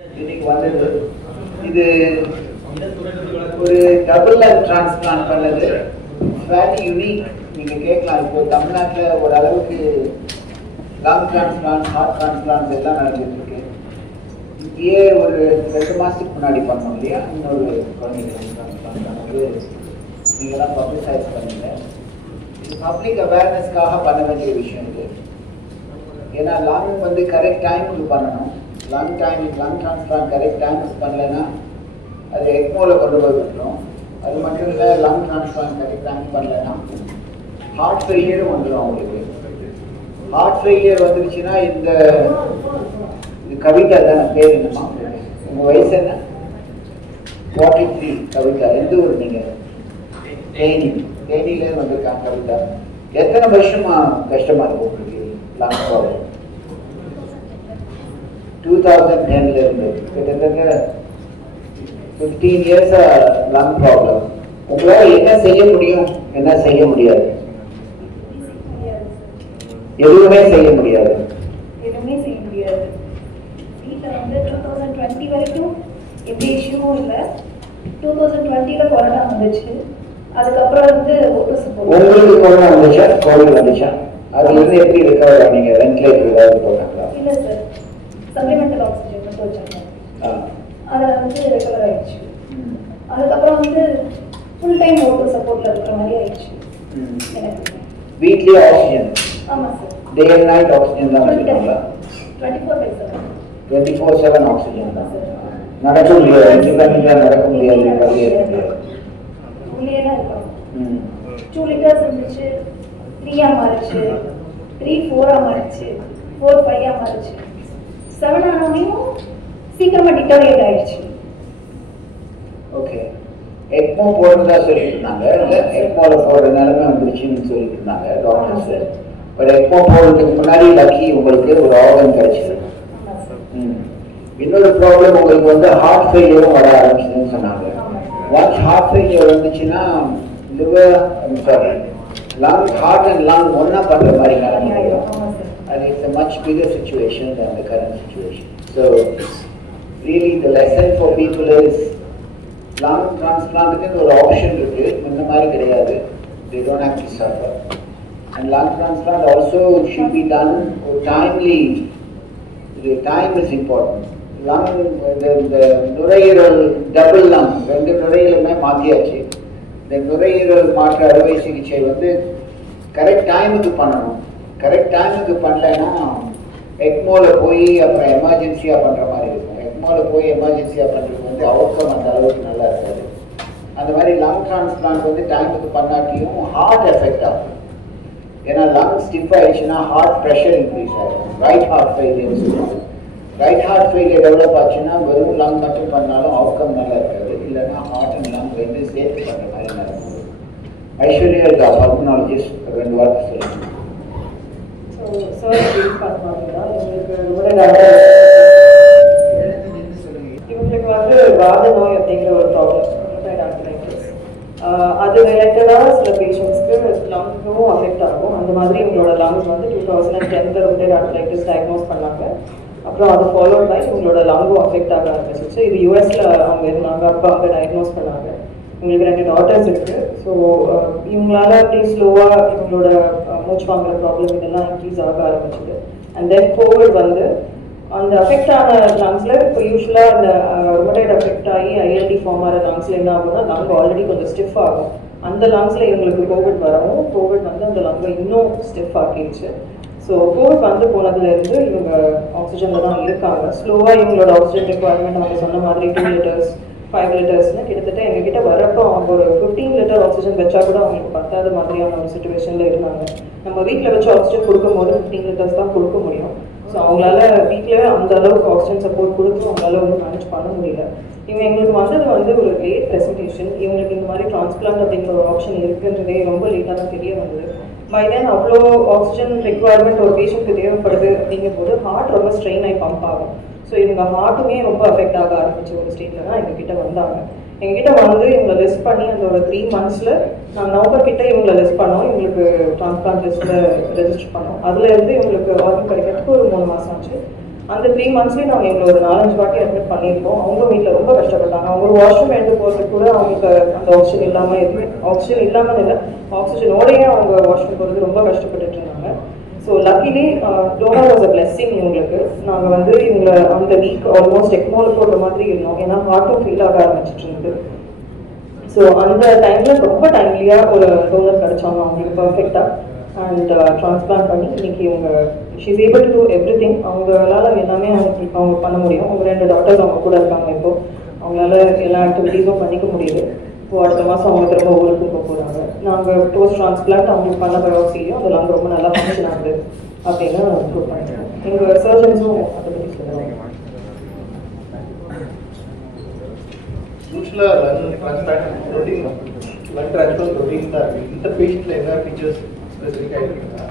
இன்னைக்கு வந்தது இது ஒரு டபுள் லங் டிரான்ஸ்பிளான்ட் பண்ணது வெரி யூனிக். நீங்க கேட்கலாம், இப்போ தமிழ்நாட்டில் ஒரு அளவுக்கு லங் டிரான்ஸ்பிளான்ட், ஹார்ட் டிரான்ஸ்பிளான்ட் எல்லாம் நடந்துட்டு இருக்கு. இங்கேயே ஒரு 2 மாசத்துக்கு முன்னாடி பண்ணோம் இல்லையா, இன்னொரு குழந்தைங்க டிரான்ஸ்பிளான்ட் பண்ணது நீங்களாம் பப்ளிசைஸ் பண்ணுங்க. இது பப்ளிக் அவேர்னஸ்க்காக பண்ண வேண்டிய விஷயம் இது. ஏன்னா லங் வந்து கரெக்ட் டைமுக்கு பண்ணணும். லங் டிரான்ஸ்பிளான்ட் கரெக்ட் டைமுக்கு பண்ணலைன்னா அது எக்மோவில் கொண்டு போய் விட்டுரும். அது மட்டும் இல்லை, லங் டிரான்ஸ்பிளான்ட் கரெக்ட் டைம் பண்ணலைன்னா ஹார்ட் ஃபெயிலியரும் வந்துடும் அவங்களுக்கு. ஹார்ட் ஃபெயிலியர் வந்துருச்சுன்னா இந்த கவிதா தானே பேர், என்னமா உங்கள் வயசு என்ன? 43. கவிதா எந்த ஊர் நீங்கள்? தேனியிலே வந்திருக்காங்க கவிதா. எத்தனை வருஷமா கஷ்டமா இருக்கும் உங்களுக்கு லங் ப்ராப்ளம்? 2010ல இருந்து கிட்டத்தட்ட 15 இயர்ஸ் லங் ப்ராப்ளம். உங்களால் என்ன செய்ய முடியும், என்ன செய்ய முடியாது? எதுவுமே செய்ய முடியாது. வீட்டில் வந்து 2020 வரைக்கும் எந்த இஷ்யூவும் இல்லை. 2020ல கொரோனா வந்துச்சு. அதுக்கப்புறம் வந்து உங்களுக்கு கொரோனா வந்துச்சா? கோவிட் வந்துச்சா? அதுல இருந்து எப்படி ரிகவர் ஆனீங்க? வென்டிலேட்டர் ஏதாவது போட்டாங்களா? இல்லை சார், சப்ளிமெண்டல் ஆக்சிஜன் மட்டும் வச்சாங்க. அதில் வந்து ரெக்கவர் ஆயிடுச்சு. அதுக்கப்புறம் வந்து ஃபுல் டைம் ஓட்டோ சப்போர்ட்ல இருக்கிற மாதிரி ஆயிடுச்சு எனக்கு. வீட்லயே ஆக்சிஜன்? ஆமாம் sir. Day and night oxygen தான் வச்சுருக்காங்களா? 24/7. 24/7 ஆக்சிஜன் தான். நடக்க முடியாது, இண்டிபெண்டா நடக்க முடியாது, கல்வி இருக்க முடியாது. உள்ளே தான் இருக்கணும். 2 liters இருந்துச்சு, 3 மாறிச்சு, 3 4 மாறிச்சு, 4 5 மாறிச்சு, 7 ஆனோடையும் சீக்கிரமா டிட்டோரியேட் ஆயிடுச்சு. ஓகே, எக்மோ போடுறதா சொல்லிட்டு இருந்தாங்க. இல்லை எக்மோல போடுற நிலைமை வந்துருச்சுன்னு சொல்லிட்டு இருந்தாங்க டாக்டர்ஸ். பட் எக்மோ போடுறதுக்கு முன்னாடி லக்கி உங்களுக்கு ஒரு ஆர்கன் கிடைச்சிருக்கு. இன்னொரு ப்ராப்ளம் உங்களுக்கு வந்து ஹார்ட் ஃபெயிலியரும் வர ஆரம்பிச்சதுன்னு சொன்னாங்க. ஒன்ஸ் ஹார்ட் ஃபெயிலியர் வந்துச்சுன்னா liver lung, heart and lung ஒன்னா பண்ற மாதிரி நிலைமை. அது it's a much bigger situation than the current situation. So really the lesson for people is lung transplant ஒரு ஆப்ஷன் இருக்கு, இந்த மாதிரி கிடையாது. They don't have to suffer. And lung transplant also should be done timely. The time is important. Lung, the நுரையீரல் double lung, 2 நுரையீரலுமே மாற்றியாச்சு. இந்த நுரையீரல் மாற்று அறுவை சிகிச்சை வந்து கரெக்ட் டைமுக்கு பண்ணணும். கரெக்ட் டைமுக்கு பண்ணலைன்னா எக்மோவில் போய் அப்புறம் எமர்ஜென்சியாக பண்ணுற மாதிரி இருக்கும். எக்மோவில் போய் எமர்ஜென்சியாக பண்ணுறது வந்து அவுட்கம் அந்த அளவுக்கு நல்லா இருக்காது. அந்த மாதிரி லங் டிரான்ஸ்பிளான்ட் வந்து டைமுக்கு பண்ணாட்டியும் ஹார்ட் எஃபெக்ட் ஆகும். ஏன்னா லங் ஸ்டிஃப் ஆயிடுச்சுன்னா ஹார்ட் ப்ரெஷர் இன்க்ரீஸ் ஆகும். ரைட் ஹார்ட் ஃபெயிலியர் சொல்லுவாங்க. ரைட் ஹார்ட் ஃபெயிலியர் டெவலப் ஆச்சுன்னா வெறும் லங் மட்டும் பண்ணாலும் அவுட்கம் நல்லா இருக்காது. இல்லைன்னா ஹார்ட் அண்ட் லங் 2 சேர்த்து பண்ணுற மாதிரி நடக்கும். ஐஸ்வர்யா இருக்கா, பல்மனாலஜிஸ்ட், 2 வார்த்தை சொல்லுங்க. இவங்களுக்கு வந்து வாத நோய் அப்படிங்கிற ஒரு ப்ராப்ளம், அது ரிலேட்டடாக சில பேஷண்ட்ஸ்க்கு லங்ஸும் அஃபெக்ட் ஆகும். அந்த மாதிரி இவங்களோட லங்ஸ் வந்து 2010 ருமேட்டாய்டு ஆர்த்ரைட்டிஸ் டயக்னோஸ் பண்ணாங்க. அப்புறம் அது ஃபாலோட் பை இவங்களோட லங்கும் அஃபெக்ட் ஆக ஆரம்பிச்சிச்சு. இது யூஎஸ்ல அவங்க இருந்தாங்க, அப்போ அங்கே டயக்னோஸ் பண்ணாங்க. இவங்களுக்கு 2 டாட்டர்ஸ் இருக்கு. ஸோ இவங்களால அப்படியே ஸ்லோவாக இவங்களோட மூச்சு வாங்குற ப்ராப்ளம் இதெல்லாம் இன்க்ரீஸ் ஆக ஆரம்பிச்சுது. அண்ட் தென் கோவிட் வந்து அந்த அஃபெக்ட் ஆன லங்ஸில் இப்போ யூஸ்வலாக அந்த ருமேட்டாய்டு அஃபெக்ட் ஆகி ஐஎல்டி ஃபார்ம் ஆகிற லங்ஸில் என்ன ஆகும்னா லங் ஆல்ரெடி கொஞ்சம் ஸ்டிஃப் ஆகும். அந்த லங்ஸில் இவங்களுக்கு கோவிட் வரவும் கோவிட் வந்து அந்த லங்கை இன்னும் ஸ்டிஃப் ஆக்கிடுச்சு. ஸோ கோவிட் வந்து போனதுலேருந்து இவங்க ஆக்சிஜனில் தான் இருக்காங்க. ஸ்லோவாக இவங்களோட ஆக்சிஜன் ரெக்குவயர்மெண்ட் அவங்க சொன்ன மாதிரி 2 liters 5 litersன்னு கிட்டத்தட்ட எங்ககிட்ட வரப்போ அவங்க ஒரு 15 liter ஆக்சிஜன் வச்சா கூட அவங்களுக்கு பத்தாத மாதிரியான ஒரு சுச்சுவேஷனில் இருந்தாங்க. நம்ம வீட்டில் வச்சு ஆக்சிஜன் கொடுக்கும் போது 15 liters தான் கொடுக்க முடியும். ஸோ அவங்களால வீட்டில் அந்த அளவுக்கு ஆக்சிஜன் சப்போர்ட் கொடுத்து அவங்களால ஒன்றும் மேனேஜ் பண்ண முடியல. இவங்க எங்களுக்கு வந்தது வந்து ஒரு லேட் ப்ரெசன்டேஷன். இவங்களுக்கு இந்த மாதிரி டிரான்ஸ்பிளான்ட் அப்படிங்கிற ஒரு ஆப்ஷன் இருக்குன்றதே ரொம்ப லேட்டாக தான் தெரிய வந்தது. பை தென் அவ்வளோ ஆக்சிஜன் ரெக்குவயர்மெண்ட் ஒரு பேஷண்ட்க்கு தேவைப்படுது அப்படிங்கும் போது ஹார்ட் ரொம்ப ஸ்ட்ரெயின் ஆகி பம்ப் ஆகும். ஸோ இவங்க ஹார்ட்டுமே ரொம்ப அஃபெக்ட் ஆக ஆரம்பிச்ச ஒரு ஸ்டேட்டில் தான் எங்ககிட்ட வந்தாங்க. எங்ககிட்ட வந்து இவங்களை லிஸ்ட் பண்ணி அந்த ஒரு 3 months நாங்கள் நவம்பர் கிட்ட இவங்களை லிஸ்ட் பண்ணோம். இவங்களுக்கு டிரான்ஸ்பிளான்ட் லிஸ்ட்டில் ரெஜிஸ்டர் பண்ணோம். அதுலேருந்து இவங்களுக்கு ஆர்கன் கிடைக்கிறதுக்கு ஒரு 3 மாதம் ஆச்சு. அந்த 3 monthsலேயே நாங்கள் எங்களை ஒரு 4-5 வாட்டி அட்மிட் பண்ணியிருக்கோம். அவங்க வீட்டில் ரொம்ப கஷ்டப்பட்டாங்க. அவங்க ஒரு வாஷ்ரூம் எடுத்து போகிறதுக்கு கூட அவங்களுக்கு அந்த ஆக்சிஜன் இல்லாமல் எதுவுமே ஆக்சிஜன் இல்லாமல் இல்லை, ஆக்சிஜனோடையே அவங்க வாஷ்ரூம் போகிறது ரொம்ப கஷ்டப்பட்டுட்டு இருந்தாங்க. So luckily donor was a blessing இவங்களுக்கு. நாங்கள் வந்து இவங்களை அந்த வீக் ஆல்மோஸ்ட் எக்மோவில் போடுற மாதிரி இருந்தோம், ஏன்னா ஹார்ட்டும் ஃபீல் ஆக ஆரம்பிச்சிட்டு இருந்தது. ஸோ அந்த டைமில் ரொம்ப டைம்லியாக ஒரு டோனர் கிடைச்சாங்க அவங்களுக்கு பர்ஃபெக்டாக. அண்ட் ட்ரான்ஸ்பிளான்ட் பண்ணி இன்னைக்கு இவங்க she's able to do everything. அவங்களால எல்லாமே அவங்க பண்ண முடியும். அவங்க 2 டாக்டர்ஸ் அவங்க கூட இருக்காங்க. இப்போது அவங்களால எல்லா ஆக்டிவிட்டீஸும் பண்ணிக்க முடியுது. இப்போ அடுத்த மாதம் அவங்க திரும்ப ஊருக்கு போக போகிறாங்க. நாங்கள் போஸ்ட் ட்ரான்ஸ்பிளான்ட் அவங்களுக்கு பண்ண பயோப்சியும் அதெல்லாம் ரொம்ப நல்லா ஃபங்க்ஷன் ஆகுது அப்படின்னு ப்ரூவ் பண்ணிருக்கோம். எங்கள் சர்ஜன்ஸும் அதை பற்றி சொல்லுவாங்க. யூஸ்வலாக லங் ட்ரான்ஸ்பிளான்ட் ரொட்டீன் தான் இருக்குது. இந்த பேஷண்ட்டில் என்ன ஃபீச்சர்ஸ் ஸ்பெசிஃபிக்காக இருக்குன்னா,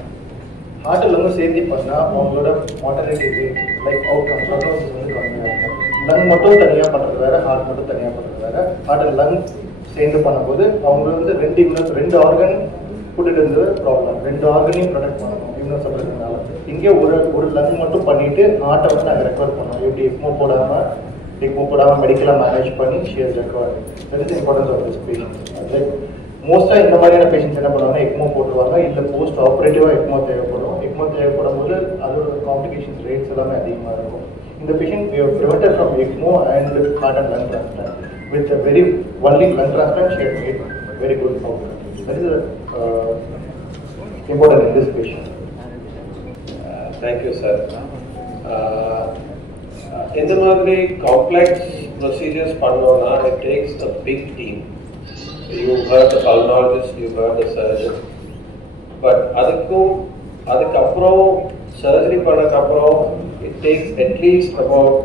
ஹார்ட் லங்கும் சேர்த்து பண்ணால் அவங்களோட mortality rate like outcome prognosis வந்து கம்மியாக இருக்கும். லங் மட்டும் தனியாக பண்ணுறது வேறு, ஹார்ட் மட்டும் தனியாக பண்ணுறது வேறு. ஹார்ட் அண்ட் லங் சேர்ந்து பண்ணும்போது அவங்க வந்து 2 ஆர்கன் கூட்டிட்டு இருந்தது ப்ராப்ளம். 2 ஆர்கனையும் ப்ரொடெக்ட் பண்ணணும் இன்னும் சொல்கிறதுனால. இங்கே ஒரு லங் மட்டும் பண்ணிவிட்டு ஹார்ட்டை வந்து நாங்கள் ரெக்கவர் பண்ணோம். எப்படி எக்மோ போடாமல் மெடிக்கலாக மேனேஜ் பண்ணி she recover. That is importance of this patient. Like மோஸ்ட்டாக இந்த மாதிரியான பேஷண்ட்ஸ் என்ன பண்ணுவாங்கன்னா எக்மோ போட்டுருவாங்க, இல்லை போஸ்ட் ஆப்ரேட்டிவாக எக்மோ தேவைப்படும். எக்மோ தேவைப்படும் போது அதோட காம்ப்ளிகேஷன்ஸ் ரேட்ஸ் எல்லாமே அதிகமாக இருக்கும். இந்த patient we have prevented from ECMO and heart and lung transplant. With a very only lung transplant, she had made very good outcome. That is important in this patient. Thank you, sir. In the மாதிரி complex procedures பண்ணோம்னா it takes a big team. You heard the pulmonologist, you heard the surgeon. But அதுக்கப்புறம் surgery பண்ணதுக்கப்புறம் it takes at least about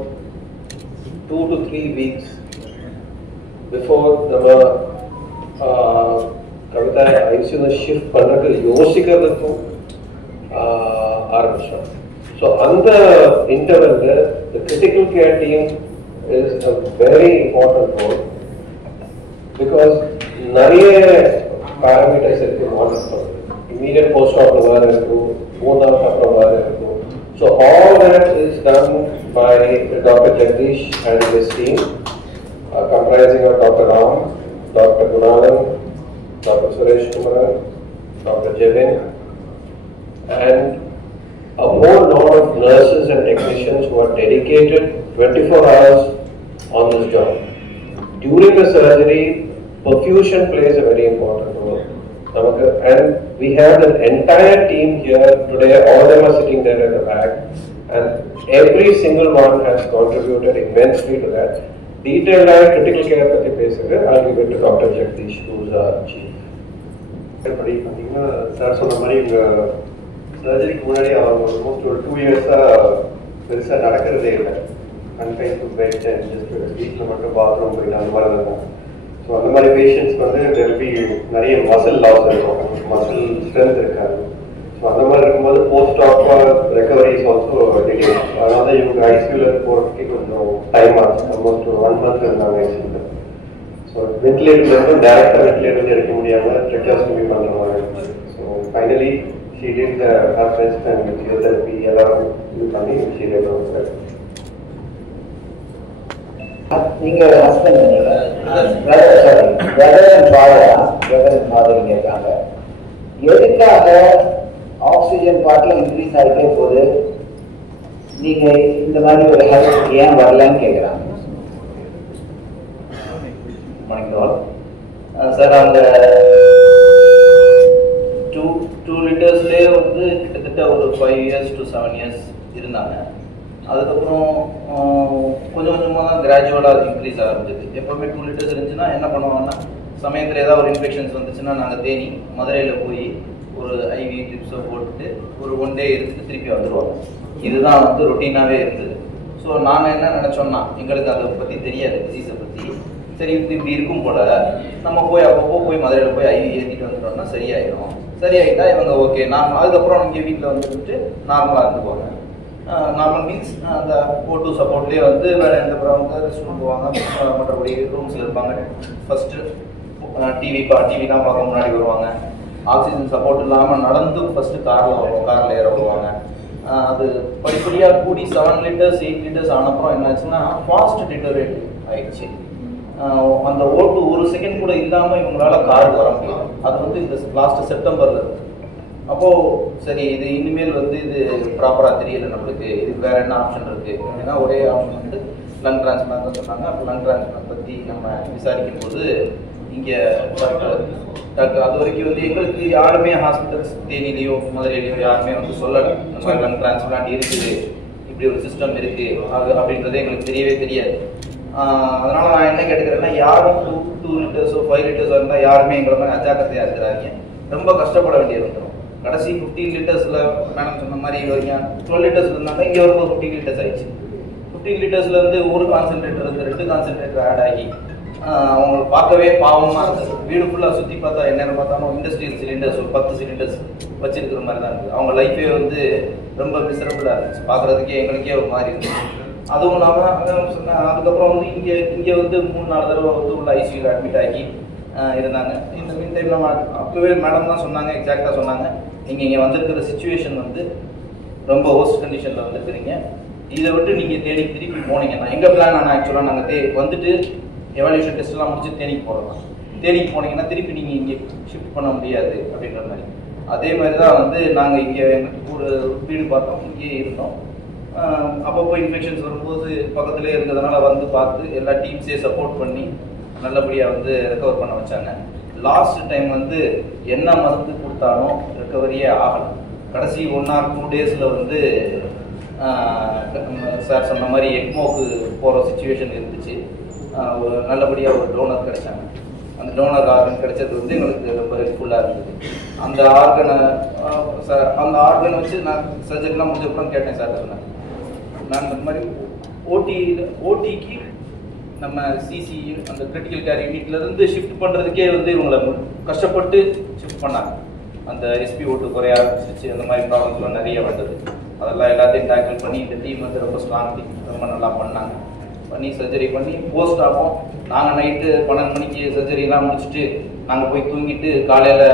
2 to 3 weeks before நம்ம Kavitha ஐசியூல shift பண்ணுறது யோசிக்கிறதுக்கும் ஆரம்பிச்சோம். So அந்த இன்டர்வெல்ல the critical care team is a very important role because நிறைய parameters இருக்கு monitor பண்ணுறது. immediate post-op வேறு இருக்கும், 3 hours அப்புறம் வேறு இருக்கும். So all that is done by Dr. Jagdish and his team, comprising of Dr. Ram, Dr. Gunalan, Dr. Suresh Kumaran, Dr. Jevin, and a whole lot of nurses and technicians who are dedicated 24 hours on this job. During the surgery, perfusion plays a very important role. And we have an entire team here today. All of them are sitting there at the back, and every single one has contributed immensely to that. Detailed critical care பத்தி பேசுங்க. I'll give it to Dr. Jagdish, who's our chief. படி பார்த்தீங்கன்னா sir சொன்ன மாதிரி இங்கே சர்ஜரிக்கு முன்னாடி அவங்க almost ஒரு 2 இயர்ஸாக பெருசாக நடக்கிறதே இல்லை. அன்கைன் டு பெட் அண்ட் ஜஸ்ட் வீட்டில் மட்டும் பாத்ரூம் போயிட்டு அந்த மாதிரி இருக்கும். ஸோ அந்த மாதிரி பேஷண்ட்ஸ் வந்து திருப்பி நிறைய மசில் லாஸ் இருக்கும், மசில் ஸ்ட்ரென்த் இருக்காது. ஸோ அந்த மாதிரி இருக்கும்போது போஸ்ட் ஆஃபாக ரெக்கவரி இஸ் ஆல்சோ டிலே. அதனால தான் இவங்க ஐசியூவில் போகிறதுக்கு கொஞ்சம் டைம் ஆச்சு. ஆல்மோஸ்ட் ஒரு 1 month இருந்தாங்க ஐசியூவில். ஸோ வென்டிலேட்டர்லேருந்து டேரெக்டாக வென்டிலேட்டர் எடுக்க முடியாமல் ட்ரெக்காஸ்டமி பண்ணுறாங்க. So finally she did the heart test and physiotherapy எல்லாம் இது பண்ணி ஷீ டிட் சார். நீங்க ஹஸ்பண்ட் நீங்க பிரதர் அண்ட் ஃபாதர் இங்க இருக்காங்க. எதுக்காக ஆக்சிஜன் பார்ட்ல இன்க்ரீஸ் ஆகிட்டே போகுது, நீங்க இந்த மாதிரி ஒரு ஹெல்த் ஏன் வரலன்னு கேட்குறாங்க. சார் அந்த 2 லிட்டர்ஸ்லேயே வந்து கிட்டத்தட்ட ஒரு 5 years to 7 years இருந்தாங்க. அதுக்கப்புறம் கொஞ்சம் கொஞ்சமாக தான் கிராஜுவலாக இன்க்ரீஸ் ஆரம்பிச்சது. எப்போவுமே 2 liters இருந்துச்சுன்னா என்ன பண்ணுவாங்கன்னா, சமயத்தில் ஏதாவது ஒரு இன்ஃபெக்ஷன்ஸ் வந்துச்சுன்னா நாங்கள் தேனி மதுரையில் போய் ஒரு ஐவி ட்ரிப்ஸை போட்டுட்டு ஒரு 1 day இருந்துட்டு திருப்பி வந்துடுவாங்க. இதுதான் வந்து ரொட்டீனாகவே இருந்தது. ஸோ நாங்கள் என்ன நினச்சோன்னா, எங்களுக்கு அதை பற்றி தெரியாது, டிசீஸை பற்றி. சரி இப்படி இருக்கும் போல் நம்ம போய் அப்பப்போ போய் மதுரையில் போய் ஐவி ஏற்றிட்டு வந்துட்டோம்னா சரியாயிடும். சரியாயிட்டா இவங்க ஓகே, நான் அதுக்கப்புறம் இங்கே வீட்டில் வந்துட்டு நார்மலாக இருந்துக்குவாங்க. நார்மல் மீன்ஸ் அந்த O2 சப்போர்ட்லேயே வந்து வேறு எந்த ப்ராப்ளம் ரெஸ்ட் ரூம் போவாங்க, மற்றபடி ரூம்ஸில் இருப்பாங்க. ஃபஸ்ட்டு டிவிலாம் பார்க்க முன்னாடி வருவாங்க. ஆக்சிஜன் சப்போர்ட் இல்லாமல் நடந்து ஃபஸ்ட்டு காரில் ஏற வருவாங்க. அது படிப்படியாக கூடி 7 liters 8 liters ஆனப்புறம் என்னாச்சுன்னா ஃபாஸ்ட் டிட்டோரேட் ஆயிடுச்சு. அந்த ஓட்டு ஒரு செகண்ட் கூட இல்லாமல் இவங்களால காருக்கு வர முடியும். அது வந்து இந்த லாஸ்ட் செப்டம்பரில். அப்போது சரி இது இனிமேல் வந்து இது ப்ராப்பராக தெரியல நம்மளுக்கு, இதுக்கு வேறு என்ன ஆப்ஷன் இருக்குது அப்படின்னா ஒரே ஆப்ஷன் வந்து லங் டிரான்ஸ்பிளான்ட் தான் சொன்னாங்க. அப்போ லங் டிரான்ஸ்பிளான்ட் பற்றி நம்ம விசாரிக்கும் போது இங்கே டாக்டர் அது வரைக்கும் வந்து எங்களுக்கு யாருமே ஹாஸ்பிட்டல்ஸ் தேனிலையோ மதுரையிலையோ யாருமே வந்து சொல்லலை இந்த மாதிரி லங் டிரான்ஸ்பிளான்ட் இருக்குது, இப்படி ஒரு சிஸ்டம் இருக்குது அது அப்படின்றது எங்களுக்கு தெரியவே தெரியாது. அதனால் நான் என்ன கேட்டுக்கிறேன்னா யாரும் 2 liters 5 liters இருந்தால் யாருமே எங்களை மாதிரி அஜாக்கிரதையாக இருக்கிறாங்க, ரொம்ப கஷ்டப்பட வேண்டியது வந்துடும். கடைசி 15 liters மேடம் சொன்ன மாதிரி வரைக்கும் 12 liters இருந்தாங்க, இங்கே வரும்போது 15 liters ஆயிடுச்சு. 15 litersலேருந்து ஒரு கான்சென்ட்ரேட்டர் இருந்து 2 கான்சென்ட்ரேட்டர் ஆட் ஆகி அவங்களை பார்க்கவே பாவமாக இருந்தது. வீடு ஃபுல்லாக சுற்றி பார்த்தா என்ன பார்த்தாலும் இண்டஸ்ட்ரியல் சிலிண்டர்ஸ் ஒரு 10 சிலிண்டர்ஸ் வச்சிருக்கிற மாதிரி தான் இருந்தது. அவங்க லைஃபே வந்து ரொம்ப மிசரபிளாக இருந்துச்சு, பார்க்குறதுக்கே எங்களுக்கே ஒரு மாதிரி இருந்துச்சு. அதுவும் இல்லாமல் சொன்னேன் அதுக்கப்புறம் வந்து இங்கே வந்து 3-4 தடவை வந்து உள்ள ஐசியூவில் அட்மிட் ஆகி இருந்தாங்க. இந்த மீன் டைமில் அப்போவே மேடம் தான் சொன்னாங்க, எக்ஸாக்டாக சொன்னாங்க, நீங்கள் இங்கே வந்திருக்கிற சுச்சுவேஷன் வந்து ரொம்ப ஒர்ஸ்ட் கண்டிஷனில் வந்துருக்கிறீங்க, இதை விட்டு நீங்கள் தேனிக்கு திருப்பி போனீங்கன்னா எங்கள் பிளான் ஆனால் ஆக்சுவலாக நாங்கள் வந்துட்டு எவாலுவேஷன் டெஸ்ட்லாம் முடிச்சு தேனிக்கு போகிறோம். தேனிக்கு போனீங்கன்னா திருப்பி நீங்கள் இங்கே ஷிஃப்ட் பண்ண முடியாது அப்படின்ற மாதிரி. அதே மாதிரி தான் வந்து நாங்கள் இங்கே எங்களுக்கு ஒரு வீடு பார்த்தோம், இங்கேயே இருந்தோம். அப்பப்போ இன்ஃபெக்ஷன்ஸ் வரும்போது பக்கத்துலேயே இருந்ததுனால வந்து பார்த்து எல்லா டீம்ஸே சப்போர்ட் பண்ணி நல்லபடியாக வந்து ரெக்கவர் பண்ண வச்சாங்க. லாஸ்ட் டைம் வந்து என்ன மருந்து கொடுத்தாலும் ரெக்கவரியே ஆகலை. கடைசி 1 or 2 days வந்து சார் சொன்ன மாதிரி எக்மோக்கு போகிற சுச்சுவேஷன் இருந்துச்சு. நல்லபடியாக ஒரு டோனர் கிடைச்சாங்க. அந்த டோனர் ஆர்கன் கிடைச்சது வந்து எங்களுக்கு ரொம்ப ஹெல்ப்ஃபுல்லாக இருந்தது. அந்த ஆர்கனை வச்சு நான் சர்ஜரிலாம் முடிஞ்சப்பறம் கேட்டேன் சார், சொன்னேன் நான் இந்த மாதிரி ஓடிக்கு நம்ம சிசி அந்த கிரிட்டிக்கல் கேர் யூனிட்லேருந்து ஷிஃப்ட் பண்ணுறதுக்கே வந்து இவங்களை கஷ்டப்பட்டு ஷிஃப்ட் பண்ணாங்க. அந்த எஸ்பி ஓட்டு குறைய ஆரம்பிச்சிச்சு, அந்த மாதிரி ப்ராப்ளம்ஸ்லாம் நிறைய வந்தது. அதெல்லாம் எல்லாத்தையும் டேக்கிள் பண்ணி இந்த டீம் வந்து ரொம்ப ஸ்ட்ராங் டீம், ரொம்ப நல்லா பண்ணாங்க. பண்ணி சர்ஜரி பண்ணி போஸ்ட் ஆகும். நாங்கள் நைட்டு 12 மணிக்கு சர்ஜரிலாம் முடிச்சுட்டு நாங்கள் போய் தூங்கிட்டு காலையில்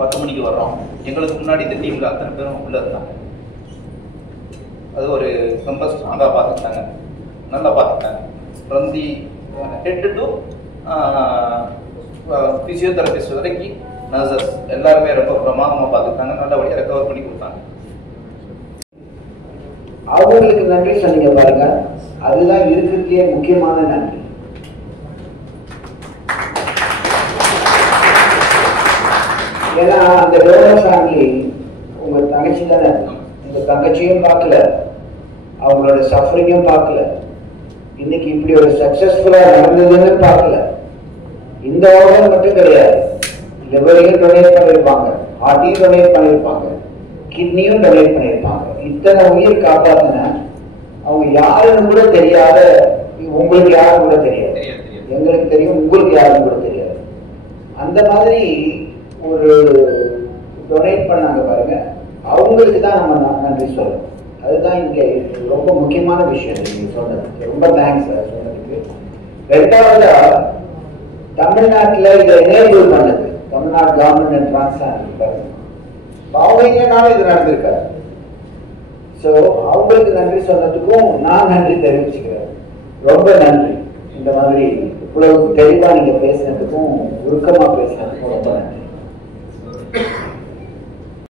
10 மணிக்கு வர்றோம். எங்களுக்கு முன்னாடி இந்த டீமில் அத்தனை பேரும் உள்ளே இருந்தாங்க. அது ஒரு ரொம்ப ஸ்ட்ராங்காக பார்த்துக்கிட்டாங்க, நல்லா பார்த்துக்கிட்டாங்க. From the head to physiotherapist வரைக்கும் நர்சஸ் எல்லாருமே ரொம்ப பிரமாதமாக பார்த்துக்கிட்டாங்க, நல்லபடியாக ரெக்கவர் பண்ணி கொடுத்தாங்க. அவங்களுக்கு நன்றி சொன்னீங்க பாருங்க, அதுதான் இருக்கிறதுலே முக்கியமான நன்றி. ஏன்னா அந்த டோனர் ஃபேமிலி உங்க தங்கச்சி தானே, உங்க தங்கச்சியும் பார்க்கல, அவங்களோட சஃபரிங்கும் பார்க்கல, இன்னைக்கு இப்படி ஒரு சக்சஸ்ஃபுல்லா நடந்ததுன்னு பார்க்கல. இந்த ஆர்கன் மட்டும் கிடையாது, லிவரையும் டொனேட் பண்ணியிருப்பாங்க, ஹார்ட்டையும் டொனேட் பண்ணியிருப்பாங்க, கிட்னியும் டொனேட் பண்ணியிருப்பாங்க. இத்தனை உயிர் காப்பாத்தின அவங்க யாருன்னு கூட தெரியாத, உங்களுக்கு யாரும் கூட தெரியாது, எங்களுக்கு தெரியும், உங்களுக்கு யாரும் கூட தெரியாது. அந்த மாதிரி ஒரு டொனேட் பண்ணாங்க பாருங்க, அவங்களுக்கு தான் நம்ம நன்றி சொல்லணும். அதுதான் இங்க ரொம்ப முக்கியமான விஷயம் நீங்க சொன்னது. ரொம்ப தேங்க்ஸ் சார் சொன்னதுக்கு. ரெண்டாவதா தமிழ்நாட்டில் இதை எனேபிள் பண்ணது தமிழ்நாடு கவர்மெண்ட் அண்ட் டிரான்ஸ்பிளான்ட். அவங்க இல்லைனாலும் இது நடந்திருக்காரு. ஸோ அவங்களுக்கு நன்றி சொன்னதுக்கும் நான் நன்றி தெரிவிச்சுக்கிறேன். ரொம்ப நன்றி. இந்த மாதிரி இவ்வளவு தெளிவா நீங்க பேசினதுக்கும் உருக்கமா பேசினதுக்கும் ரொம்ப